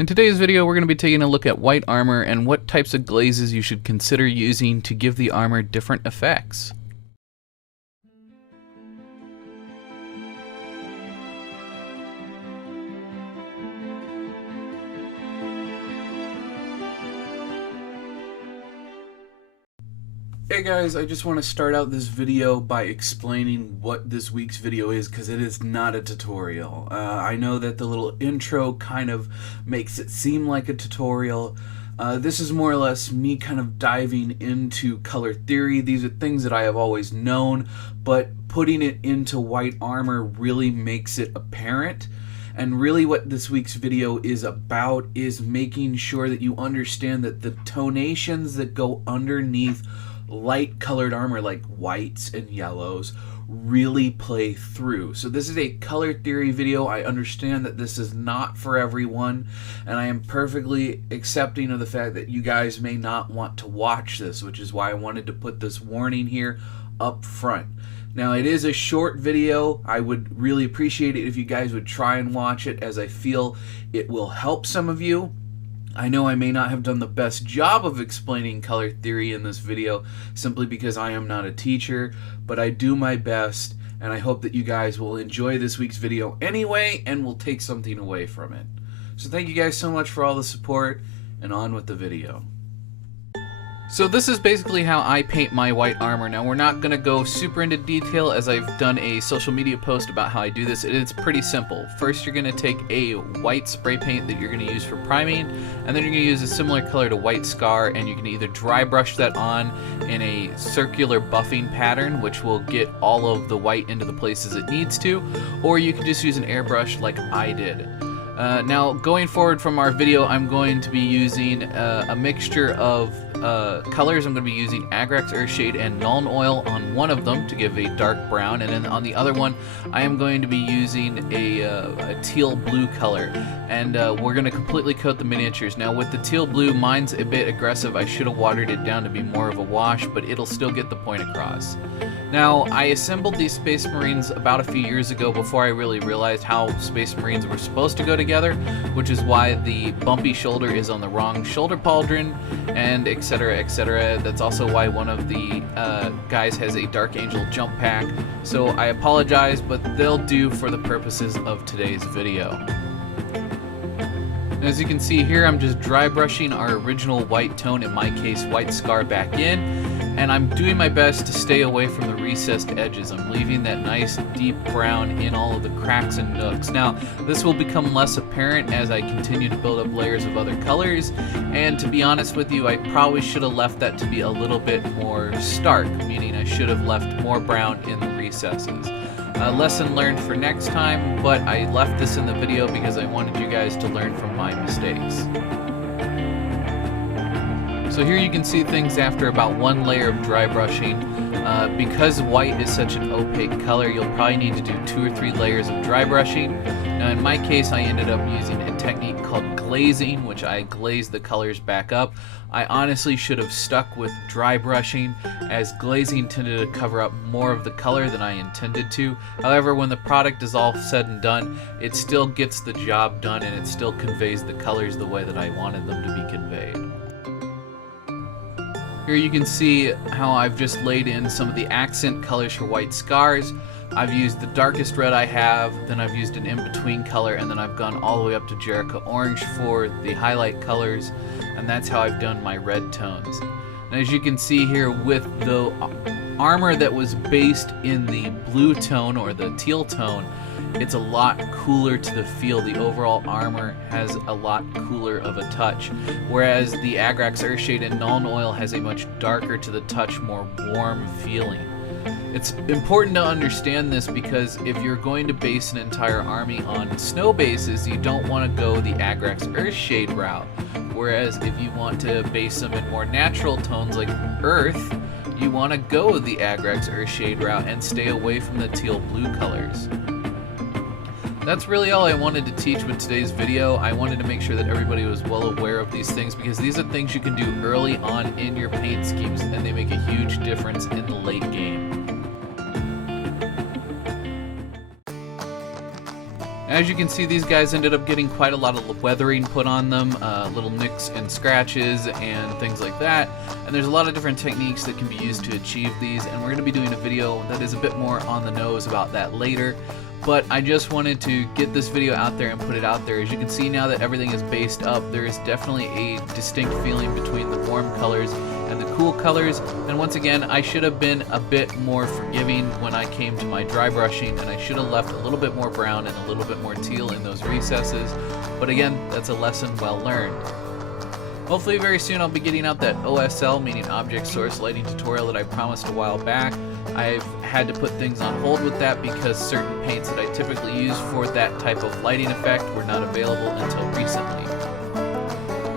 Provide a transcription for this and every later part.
In today's video, we're going to be taking a look at white armor and what types of glazes you should consider using to give the armor different effects. Hey guys, I just want to start out this video by explaining what this week's video is because it is not a tutorial. I know that the little intro kind of makes it seem like a tutorial. This is more or less me kind of diving into color theory. These are things that I have always known, but putting it into white armor really makes it apparent. And really what this week's video is about is making sure that you understand that the tonations that go underneath light colored armor like whites and yellows really play through. So this is a color theory video. I understand that this is not for everyone, and I am perfectly accepting of the fact that you guys may not want to watch this, which is why I wanted to put this warning here up front. Now, it is a short video. I would really appreciate it if you guys would try and watch it, as I feel it will help some of you. I know I may not have done the best job of explaining color theory in this video simply because I am not a teacher, but I do my best, and I hope that you guys will enjoy this week's video anyway and will take something away from it. So thank you guys so much for all the support, and on with the video. So this is basically how I paint my white armor. Now, we're not going to go super into detail, as I've done a social media post about how I do this. It's pretty simple. First, you're going to take a white spray paint that you're going to use for priming, and then you're going to use a similar color to white scar, and you can either dry brush that on in a circular buffing pattern, which will get all of the white into the places it needs to, or you can just use an airbrush like I did. Now, going forward from our video, I'm going to be using a mixture of colors. I'm going to be using Agrax Earthshade and Nuln Oil on one of them to give a dark brown, and then on the other one, I am going to be using a teal blue color, and we're going to completely coat the miniatures. Now, with the teal blue, mine's a bit aggressive. I should have watered it down to be more of a wash, but it'll still get the point across. Now, I assembled these Space Marines about a few years ago before I really realized how Space Marines were supposed to go together, which is why the bumpy shoulder is on the wrong shoulder pauldron, and etc, etc. That's also why one of the guys has a Dark Angel jump pack. So I apologize, but they'll do for the purposes of today's video. As you can see here, I'm just dry brushing our original white tone, in my case white scar, back in, and I'm doing my best to stay away from the recessed edges. I'm leaving that nice deep brown in all of the cracks and nooks. Now, this will become less apparent as I continue to build up layers of other colors, and to be honest with you, I probably should have left that to be a little bit more stark, meaning I should have left more brown in the recesses. Lesson learned for next time, but I left this in the video because I wanted you guys to learn from my mistakes. So here you can see things after about one layer of dry brushing. Because white is such an opaque color, you'll probably need to do 2 or 3 layers of dry brushing. Now, in my case, I ended up using a technique called glazing, which I glazed the colors back up. I honestly should have stuck with dry brushing, as glazing tended to cover up more of the color than I intended to. However, when the product is all said and done, it still gets the job done, and it still conveys the colors the way that I wanted them to be conveyed. Here you can see how I've just laid in some of the accent colors for white scars. I've used the darkest red I have, then I've used an in-between color, and then I've gone all the way up to Jericho Orange for the highlight colors, and that's how I've done my red tones. And as you can see here, with the armor that was based in the blue tone or the teal tone, it's a lot cooler to the feel. The overall armor has a lot cooler of a touch, whereas the Agrax Earthshade and Nuln Oil has a much darker to the touch, more warm feeling. It's important to understand this because if you're going to base an entire army on snow bases, you don't want to go the Agrax Earthshade route. Whereas if you want to base them in more natural tones like earth, you want to go the Agrax Earthshade route and stay away from the teal blue colors. That's really all I wanted to teach with today's video. I wanted to make sure that everybody was well aware of these things because these are things you can do early on in your paint schemes, and they make a huge difference in the late game. As you can see, these guys ended up getting quite a lot of weathering put on them, little nicks and scratches and things like that. And there's a lot of different techniques that can be used to achieve these, and we're going to be doing a video that is a bit more on the nose about that later. But I just wanted to get this video out there and put it out there. As you can see now that everything is based up, there is definitely a distinct feeling between the warm colors and the cool colors. And once again, I should have been a bit more forgiving when I came to my dry brushing, and I should have left a little bit more brown and a little bit more teal in those recesses. But again, that's a lesson well learned. Hopefully very soon I'll be getting out that OSL, meaning Object Source Lighting tutorial that I promised a while back. I've had to put things on hold with that because certain paints that I typically use for that type of lighting effect were not available until recently.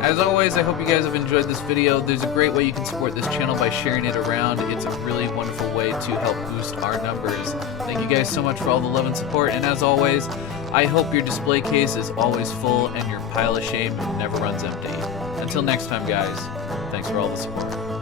As always, I hope you guys have enjoyed this video. There's a great way you can support this channel by sharing it around. It's a really wonderful way to help boost our numbers. Thank you guys so much for all the love and support, and as always, I hope your display case is always full and your pile of shame never runs empty. Until next time, guys, thanks for all the support.